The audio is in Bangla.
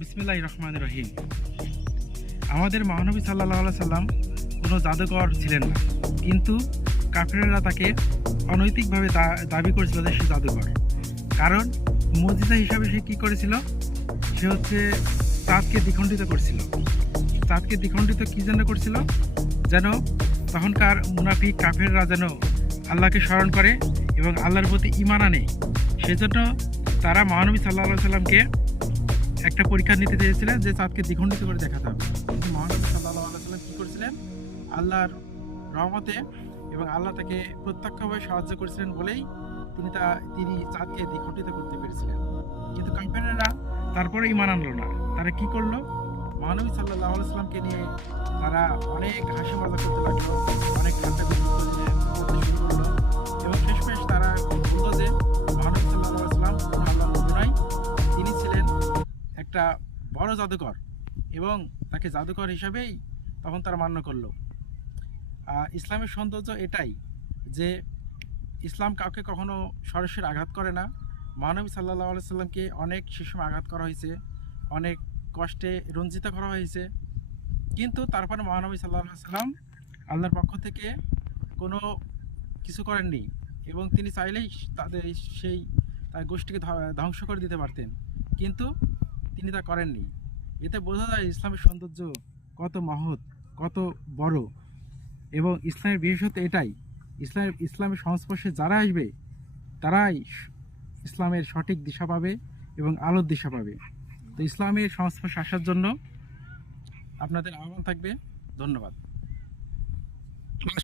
বিসমিল্লাহির রহমানির রহিম। আমাদের মহানবী সাল্লাল্লাহু আলাইহি সাল্লাম কোনো জাদুকর ছিলেন না, কিন্তু কাফেররা তাকে অনৈতিকভাবে দাবি করেছিল যে সে জাদুকর। কারণ মুজিজা হিসাবে সে কী করেছিল? সে হচ্ছে চাঁদকে দ্বিখণ্ডিত করছিল। চাঁদকে দ্বিখণ্ডিত কী জন্য করছিল? যেন তখনকার মুনাফিক কাফেররা যেন আল্লাহকে স্মরণ করে এবং আল্লাহর প্রতি ঈমান আনে। সেজন্য তারা মহানবী সাল্লাল্লাহু আলাইহি সাল্লামকে একটা পরীক্ষা নিতে চেয়েছিলেন যে চাঁদকে দ্বিখণ্ডিত করে দেখাতে হবে। কিন্তু মহানবী সাল্লাল্লাহু আলাইহি সাল্লাম কী করেছিলেন? আল্লাহর রহমতে এবং আল্লাহ তাকে প্রত্যক্ষভাবে সাহায্য করেছিলেন বলেই তিনি চাঁদকে দ্বিখণ্ডিত করতে পেরেছিলেন। কিন্তু কাফেররা তারপরে ঈমান আনলো না। তারা কি করলো? মহানবী সাল্লাল্লাহু আলাইহি সাল্লামকে নিয়ে তারা অনেক হাসি মজা করতে লাগলো, অনেক ঠাট্টা করতে শুরু করলো এবং শেষমেশ তারা বললো যে মহানবী সাল্লাল্লাহু আলাইহি সাল্লাম কোনো আল্লাহর নবী নয়, তিনি ছিলেন একটা বড় জাদুকর এবং তাকে জাদুকর হিসাবেই তখন তারা মান্য করলো। ইসলামের সৌন্দর্য এটাই যে ইসলাম কাউকে কখনো সরাসরি আঘাত করে না। মহানবী সাল্লাল্লাহু আলাইহি সাল্লামকে অনেক সে সময় আঘাত করা হয়েছে, অনেক কষ্টে রঞ্জিত করা হয়েছে, কিন্তু তারপরে মহানবী সাল্লাল্লাহু আলাইহি সাল্লাম আল্লাহর পক্ষ থেকে কোনো কিছু করেননি এবং তিনি চাইলেই তাদের তার গোষ্ঠীকে ধ্বংস করে দিতে পারতেন, কিন্তু তিনি তা করেননি। এতে বোঝা যায় ইসলামের সৌন্দর্য কত মহৎ, কত বড়। এবং ইসলামের বিশেষত্ব এটাই, ইসলামের সংস্পর্শে যারা আসবে তারাই ইসলামের সঠিক দিশা পাবে এবং আলোর দিশা পাবে। তো ইসলামের সংস্পর্শে আসার জন্য আপনাদের আহ্বান থাকবে। ধন্যবাদ।